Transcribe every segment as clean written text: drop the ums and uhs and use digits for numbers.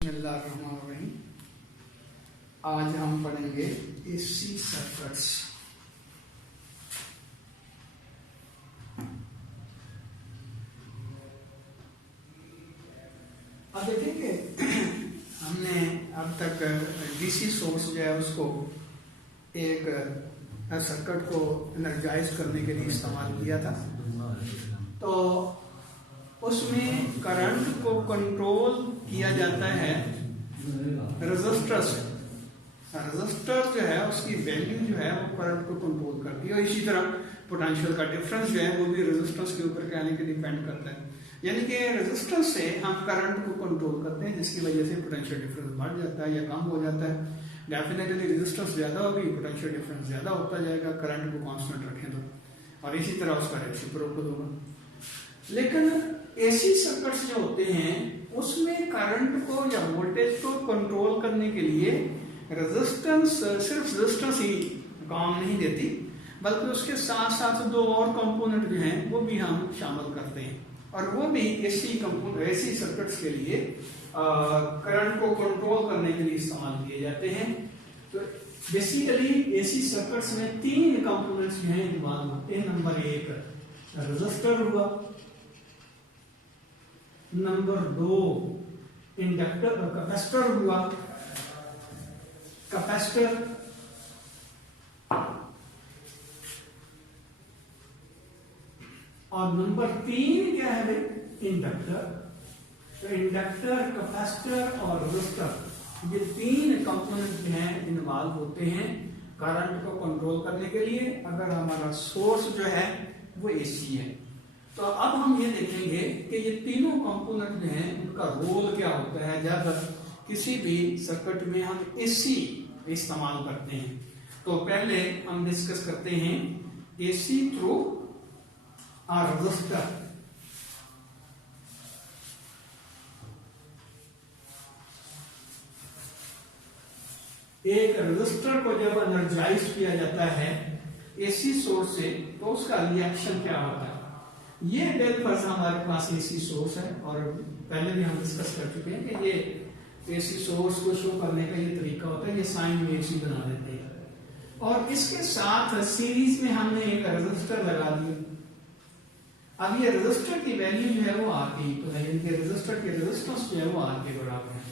बिस्मिल्लाहिर्रहमानिर्रहीम। आज हम पढ़ेंगे एसी सर्किट्स। अब देखेंगे हमने अब तक डीसी सोर्स जो है उसको एक सर्किट को एनर्जाइज करने के लिए इस्तेमाल किया था। तो उसमें करंट को कंट्रोल किया जाता है रेजिस्टर से। रेजिस्टर जो है उसकी वैल्यू जो है वो करंट को कंट्रोल करती है, और इसी तरह पोटेंशियल का डिफरेंस जो है वो भी रेजिस्टेंस के ऊपर कहने के डिपेंड करता है। यानी कि रेजिस्टेंस से हम करंट को कंट्रोल करते हैं, जिसकी वजह से पोटेंशियल डिफरेंस बढ़ जाता है या कम हो जाता है। डेफिनेटली रेजिस्टेंस ज्यादा होगी, पोटेंशियल डिफरेंस ज्यादा होता जाएगा, करंट को कांस्टेंट रखें तो, और इसी तरह उसका रेसिप्रोकल होगा। लेकिन एसी सर्किट्स जो होते हैं उसमें करंट को या वोल्टेज को कंट्रोल करने के लिए रेजिस्टेंस, सिर्फ रेजिस्टेंस ही काम नहीं देती, बल्कि उसके साथ साथ दो और कंपोनेंट जो हैं वो भी हम शामिल करते हैं, और वो भी एसी सर्किट्स के लिए करंट को कंट्रोल करने के लिए इस्तेमाल किए जाते हैं। तो बेसिकली एसी सर्किट्स में तीन कंपोनेंट्स जो हैं इन्वॉल्व होते हैं। नंबर एक रेजिस्टर हुआ, नंबर दो इंडक्टर कैपेसिटर हुआ, कैपेसिटर, और नंबर तीन क्या है भाई, इंडक्टर। तो इंडक्टर, कैपेसिटर और रेजिस्टर, ये तीन कंपोनेंट जो हैं इन्वॉल्व होते हैं करंट को कंट्रोल करने के लिए, अगर हमारा सोर्स जो है वो एसी है। तो अब हम ये देखेंगे कि ये तीनों कंपोनेंट जो हैं उनका रोल क्या होता है जब किसी भी सर्किट में हम एसी इस्तेमाल करते हैं। तो पहले हम डिस्कस करते हैं एसी थ्रू आ रेजिस्टर। एक रेजिस्टर को जब एनर्जाइज किया जाता है एसी सोर्स से, तो उसका रिएक्शन क्या होता है। ये डेल फर्स्ट हमारे पास एसी सोर्स है, और पहले भी हम डिस्कस कर चुके हैं कि ये एसी सोर्स को शो करने का ये तरीका होता है, ये साइन वेव सी बना देते हैं, और इसके साथ सीरीज में हमने एक रेजिस्टर लगा दिया। अब ये रेजिस्टर की वैल्यू जो है वो आर के इक्वल है, यानी कि रेजिस्टर की रेजिस्टेंस जो है वो आर के बराबर है।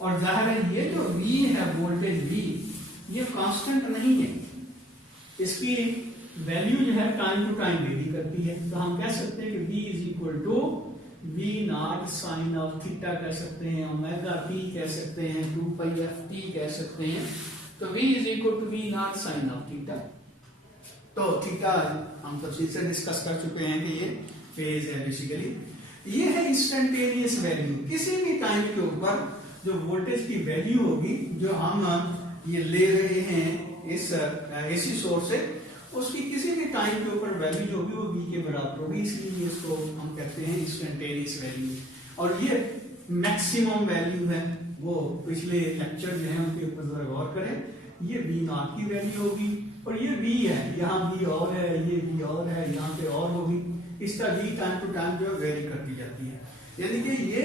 और जाहिर है ये जो V है, वोल्टेज V, ये कांस्टेंट नहीं है, इसकी वैल्यू जो है टाइम टू टाइम वेरी करती है। तो हम कह सकते हैं कि V is equal to V naught sine of theta कह सकते हैं, ओमेगा t कह सकते हैं, 2 पाई f t कह सकते हैं। तो V is equal to V naught sine of theta. तो थीटा हम तफसील से डिस्कस कर चुके हैं कि ये फेज है। बेसिकली ये है इंस्टेंटेनियस वैल्यू। किसी भी टाइम के ऊपर जो वोल्टेज की वैल्यू होगी जो हम ये ले रहे हैं इस एसी सोर्स से, उसकी किसी भी टाइम के ऊपर वैल्यू जो होगी वो V के बराबर होगी, इसलिए इसको हम कहते हैं इंस्टेंटेनियस वैल्यू। और ये मैक्सिमम वैल्यू है, वो पिछले लेक्चर जो है उनके ऊपर जरा गौर करें। ये V नॉट की वैल्यू होगी, और ये V है, यहाँ V और है, ये V और है, यहाँ पे और होगी। इसका V टाइम टू टाइम जो है वेरी करती जाती है, यानी कि ये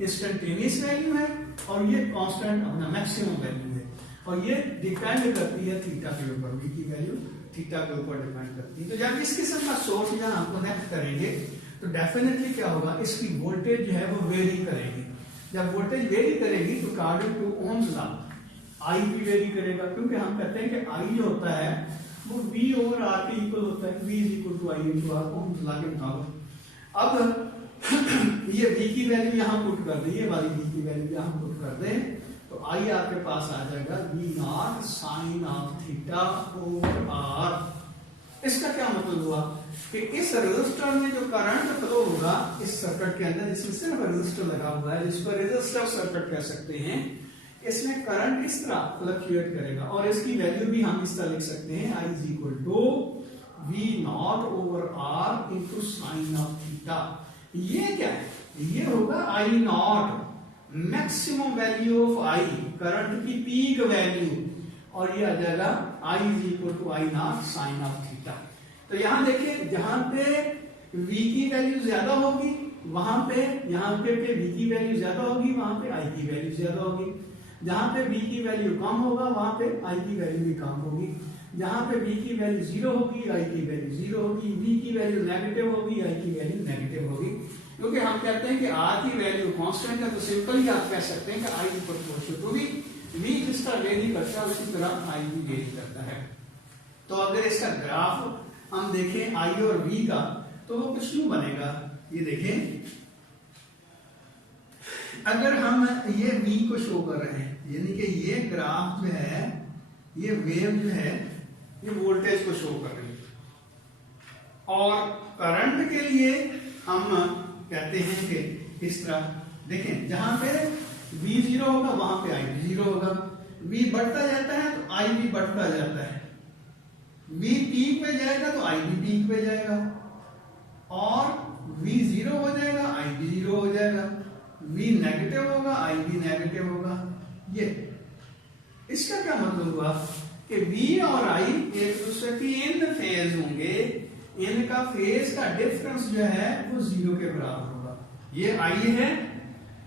इंस्टेंटेनियस वैल्यू है और ये कांस्टेंट अपना मैक्सिमम वैल्यू है, और ये डिपेंड करती है थीटा के ऊपर। V की वैल्यू थीटा के ऊपर डिपेंड करती है। तो जब इस किस्म का सोर्स यहाँ हम कनेक्ट करेंगे तो डेफिनेटली क्या होगा, इसकी वोल्टेज जो है वो वेरी करेगी। जब वोल्टेज वेरी करेगी तो according to Ohm's law I भी वेरी करेगा, क्योंकि हम कहते हैं कि I जो होता है वो V ओवर R के इक्वल होता है। V is equal to I into R, Ohm's law के मुताबिक। अब ये V की वैल्यू यहाँ पुट कर दें, ये वाली V की वैल्यू यहाँ पुट कर दें, तो I आपके पास आ जाएगा V naught sine of theta over R। इसका क्या मतलब हुआ कि इस रेजिस्टर में जो करंट फ्लो होगा इस सर्किट के अंदर, जिसमें सिर्फ रेजिस्टर लगा हुआ है, जिसको रेजिस्टर सर्किट कह सकते हैं, इसमें करंट इस तरह फ्लक्चुएट करेगा, और इसकी वैल्यू भी हम इस तरह लिख सकते हैं, I is equal to V naught over R into sine of theta. ये क्या है, ये होगा I naught, maximum value of I, current की पीक वैल्यू, और ये आ जाएगा I is equal to I naught sine of theta. तो यहां देखिए, जहां पे V की वैल्यू ज्यादा होगी वहां पे यहाँ पे v की वैल्यू ज्यादा होगी, वहां पे i की वैल्यू ज्यादा होगी। जहां पे v की वैल्यू कम होगा वहां पे i की वैल्यू भी कम होगी। जहां पे v की वैल्यू 0 होगी i की वैल्यू 0 होगी, v की वैल्यू नेगेटिव होगी i की वैल्यू नेगेटिव होगी। क्योंकि हम कहते हैं कि r की वैल्यू कांस्टेंट है, तो सिंपली आप कह सकते हैं कि i is proportional to v। v जिस तरह वेरी करता है उसी तरह i भी वेरी करता है। तो अगर इसका ग्राफ हम देखें i और v का, तो वो कुछ यूं बनेगा, ये देखें, अगर हम ये v को शो कर रहे हैं, यानी कि ये ग्राफ जो है, ये वेव जो है, ये वोल्टेज को शो कर रही है। और करंट के लिए हम कहते हैं कि इस तरह देखें, जहां पे v 0 होगा वहां पे i भी 0 होगा। v बढ़ता जाता है तो i भी बढ़ता जाता है। v पीक पे जाएगा तो i भी पीक पे जाएगा, और v 0 हो जाएगा i भी 0 हो जाएगा, v नेगेटिव होगा i भी नेगेटिव होगा। ये इसका क्या मतलब हुआ कि v और i एक दूसरे की इन फेज होंगे, इनका फेज का डिफरेंस जो है वो 0 के बराबर होगा। ये i है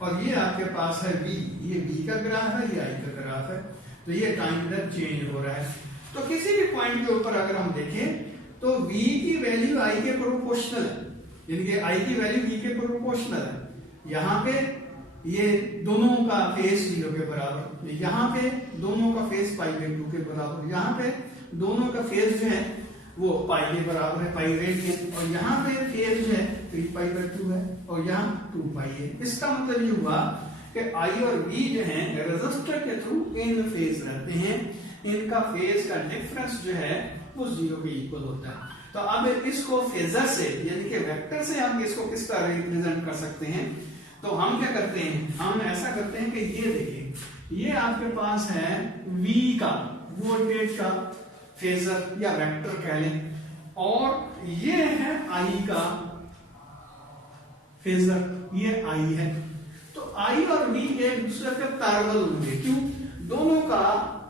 और ये आपके पास है v, ये v का ग्राफ है, ये i का ग्राफ है। तो ये टाइम इधर चेंज हो रहा है। तो किसी भी पॉइंट के ऊपर अगर हम देखें तो v की वैल्यू i के प्रोपोर्शनल है, यानी कि i की वैल्यू v के प्रोपोर्शनल है। यहाँ पे ये दोनों का फेज 0 के बराबर, यहाँ पे दोनों का फेज पाई बाई 2 के बराबर, यहाँ पे दोनों का फेज जो है वो पाई के बराबर है, पाई रेडियन, और यहाँ पे फेज जो है 3 पाई बाई 2 है, और यहाँ 2 पाई है। इसका मतलब ये हुआ कि I और V जो है रेजिस्टर के थ्रू इन फेज रहते हैं, इनका फेज का डिफरेंस जो है वो 0 के इक्वल होता है। तो अब इसको फेजर से यानी कि वेक्टर से हम इसको किस तरह रिप्रेजेंट कर सकते हैं, तो हम क्या करते हैं, हम ऐसा करते हैं कि ये देखिए, ये आपके पास है V का वोल्टेज का फेजर या वेक्टर कह लें, और ये है I का फेजर, ये I है। तो I और V एक दूसरे के पैरेलल होंगे। क्यों? दोनों का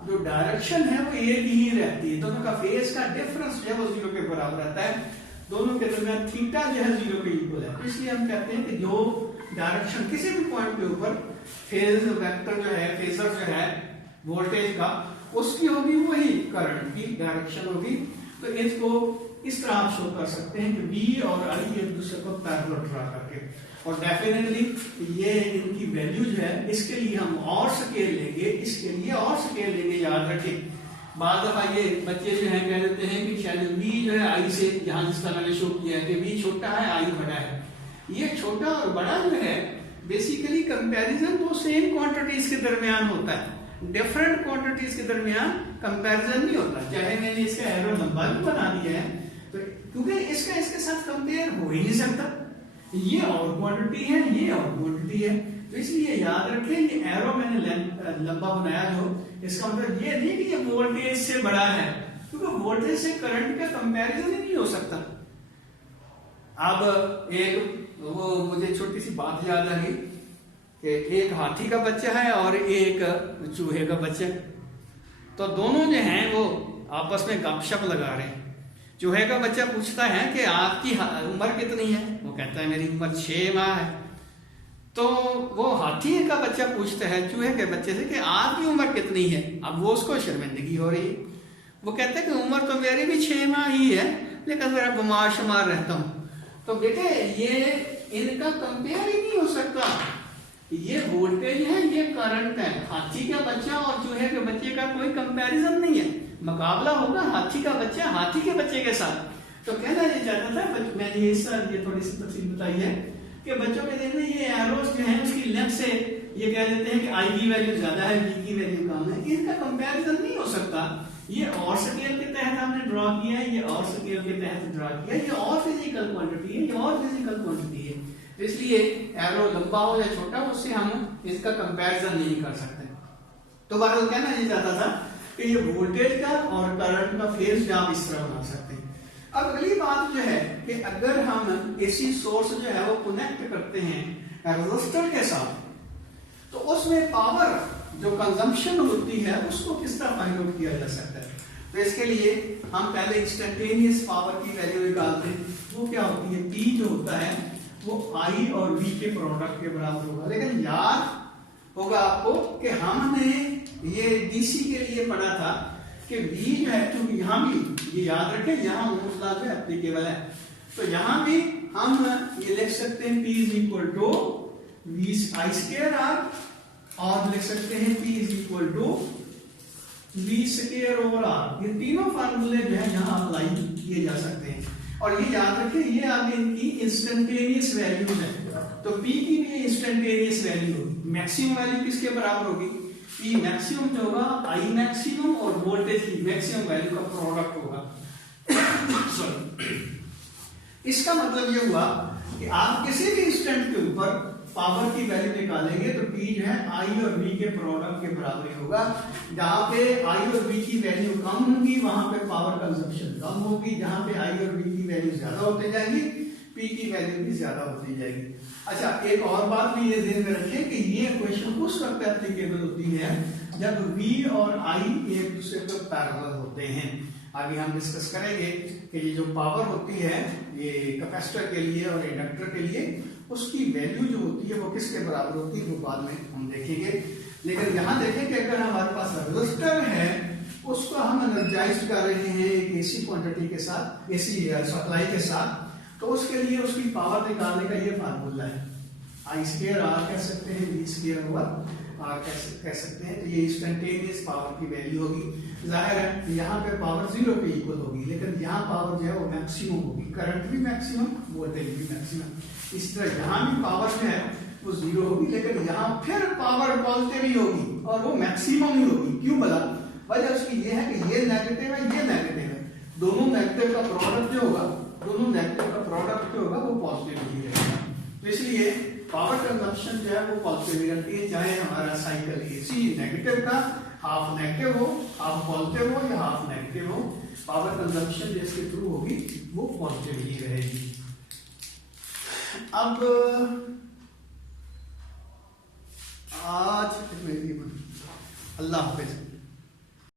जो डायरेक्शन है वो एक ही रहती है, दोनों का फेज का डिफरेंस जो है वो 0 के बराबर रहता है, दोनों के दरमियान थीटा जो है 0 के इक्वल है। इसलिए हम कहते हैं कि जो डायरेक्शन किसी भी पॉइंट के ऊपर फेज वेक्टर जो है, फेजर जो है वोल्टेज का, उसकी होगी वही करंट की डायरेक्शन होगी। तो इसको इस तरह आप शो कर सकते हैं कि V और I एक दूसरे को पैरेलल ड्रा करके, और डेफिनेटली ये इनकी वैल्यू जो है, इसके लिए हम और स्केल लेंगे, इसके लिए और स्केल लेंगे। याद रखें, बाद दफा ये बच्चे जो है कह देते हैं कि शायद V जो है I से, यहाँ जिस तरह मैंने शो किया है कि V छोटा है I बड़ा है। ये छोटा और बड़ा जो है बेसिकली कंपैरिजन दो सेम क्वांटिटीज के दरमियान होता है, डिफरेंट क्वांटिटीज के दरमियान कंपैरिजन नहीं होता। चाहे मैंने इसका एरो लंबा भी बना दिया है, तो क्योंकि इसका इसके साथ कंपेयर हो ही नहीं सकता, ये और क्वांटिटी है, ये और क्वांटिटी है। तो इसलिए याद रखें, ये एरो मैंने लंबा बनाया जो, इसका मतलब ये नहीं कि ये वोल्टेज से बड़ा है, क्योंकि वोल्टेज से करंट का कंपैरिजन ही नहीं हो सकता। अब एक वो मुझे छोटी सी बात याद आ गई कि एक हाथी का बच्चा है और एक चूहे का बच्चा, तो दोनों जो हैं वो आपस में गपशप लगा रहे हैं। चूहे का बच्चा पूछता है कि आपकी उम्र कितनी है, वो कहता है मेरी उम्र 6 माह है। तो वो हाथी का बच्चा पूछता है चूहे के बच्चे से कि आपकी उम्र कितनी है। अब वो उसको शर्मिंदगी हो रही है, वो कहता है कि उम्र तो मेरी भी 6 माह ही है, लेकिन जरा बीमार शुमार रहता हूँ। तो बेटे ये इनका कंपेयर ही नहीं हो सकता, ये वोल्टेज है, ये करंट है। हाथी का बच्चा और चूहे के बच्चे का कोई कंपैरिजन नहीं है, मुकाबला होगा हाथी का बच्चा हाथी के बच्चे के साथ। तो कहना ये चाहता था, मैंने ये थोड़ी सी तफसील बताई है कि बच्चों के देखने ये एरोस जो है उसकी लेंथ से ये कह देते हैं कि I की वैल्यू ज्यादा है, V की वैल्यू कम है, इनका कंपैरिजन नहीं हो सकता। ये और स्केल के तहत हमने ड्रॉ किया है, ये और स्केल के तहत ड्रॉ किया है, ये और फिजिकल क्वांटिटी है, ये और फिजिकल क्वांटिटी है। तो इसलिए एरो लंबा हो या छोटा, उससे हम इसका कंपैरिजन नहीं कर सकते। तो बहरहाल कहना ये चाहता था कि ये वोल्टेज का और करंट का फेज आप इस तरह बना सकते हैं। अब अगली बात जो है कि अगर हम एसी सोर्स जो है वो कनेक्ट करते हैं रेजिस्टर के साथ, तो उसमें पावर जो कंजम्पशन होती है उसको किस तरह फाइंड आउट किया जा सकता है। तो इसके लिए हम पहले इंस्टेंटेनियस पावर की वैल्यू निकालते हैं। वो क्या होती है, P जो होता है वो आई और वी के प्रोडक्ट के बराबर होगा। लेकिन याद होगा आपको कि हमने ये डीसी के लिए पढ़ा था कि वी जो है, क्योंकि यहाँ भी ये याद रखें, यहाँ ओम्स लॉ में एप्लीकेबल है, तो यहाँ भी हम ये लिख सकते हैं P is equal to V I square R, और लिख सकते हैं P is equal to V square over R. ये तीनों फार्मूले जो है यहाँ अप्लाई किए जा सकते हैं। और ये याद रखें, ये आगे इनकी इंस्टेंटेनियस वैल्यूज है, तो P की भी इंस्टेंटेनियस वैल्यू होगी। मैक्सिमम वैल्यू किसके बराबर होगी? P मैक्सिमम जो होगा आई मैक्सिमम और वोल्टेज की मैक्सिमम वैल्यू का प्रोडक्ट होगा। सॉरी, इसका मतलब ये हुआ कि आप किसी भी इंस्टेंट के ऊपर पावर की वैल्यू निकालेंगे तो P जो है आई और V के प्रोडक्ट के बराबर ही होगा। जहां पे आई और V की वैल्यू कम होगी वहां पे पावर कंजप्शन कम होगी, जहां पे आई और V की वैल्यू ज्यादा होती जाएगी P की वैल्यू भी ज्यादा होती जाएगी। अच्छा, एक और बात भी ये ध्यान में रखें कि ये इक्वेशन उस वक्त एप्लीकेबल होती है जब V और I एक दूसरे को पैरेलल होते हैं। आगे हम डिस्कस करेंगे कि ये जो पावर होती है ये कैपेसिटर के लिए और इंडक्टर के लिए, उसकी वैल्यू जो होती है वो किसके बराबर होती है वो बाद में हम देखेंगे। लेकिन यहाँ देखें कि अगर हमारे पास रेजिस्टर है, उसको हम एनर्जाइज कर रहे हैं एक एसी क्वांटिटी के साथ, एसी सप्लाई के साथ, तो उसके लिए उसकी पावर निकालने का ये फार्मूला है, आई स्क्वायर आर कह सकते हैं, वी स्क्वायर ओवर आर कह सकते हैं। तो ये इंस्टेंटेनियस पावर की वैल्यू होगी। जाहिर है यहाँ पे पावर 0 के इक्वल होगी, लेकिन यहाँ पावर जो है वो मैक्सिमम होगी, करंट भी मैक्सिमम, वोल्टेज भी मैक्सिमम। इस तरह यहाँ भी पावर जो है वो 0 होगी, लेकिन यहाँ फिर पावर पॉजिटिव ही होगी और वो मैक्सिमम ही होगी। क्यों बोला? वजह उसकी ये है कि ये नेगेटिव है, ये नेगेटिव है, दोनों नेगेटिव का प्रोडक्ट जो होगा, दोनों नेगेटिव का प्रोडक्ट जो होगा वो पॉजिटिव ही रहेगा। तो इसलिए पावर कंजप्शन जो है वो पॉजिटिव ही रहती है, चाहे हमारा साइकिल एसी नेगेटिव का हाफ नेगेटिव हो, हाफ पॉजिटिव हो या हाफ नेगेटिव हो, पावर कंजप्शन जो इसके थ्रू होगी वो पॉजिटिव ही रहेगी। अब आज अल्लाह हाफिज।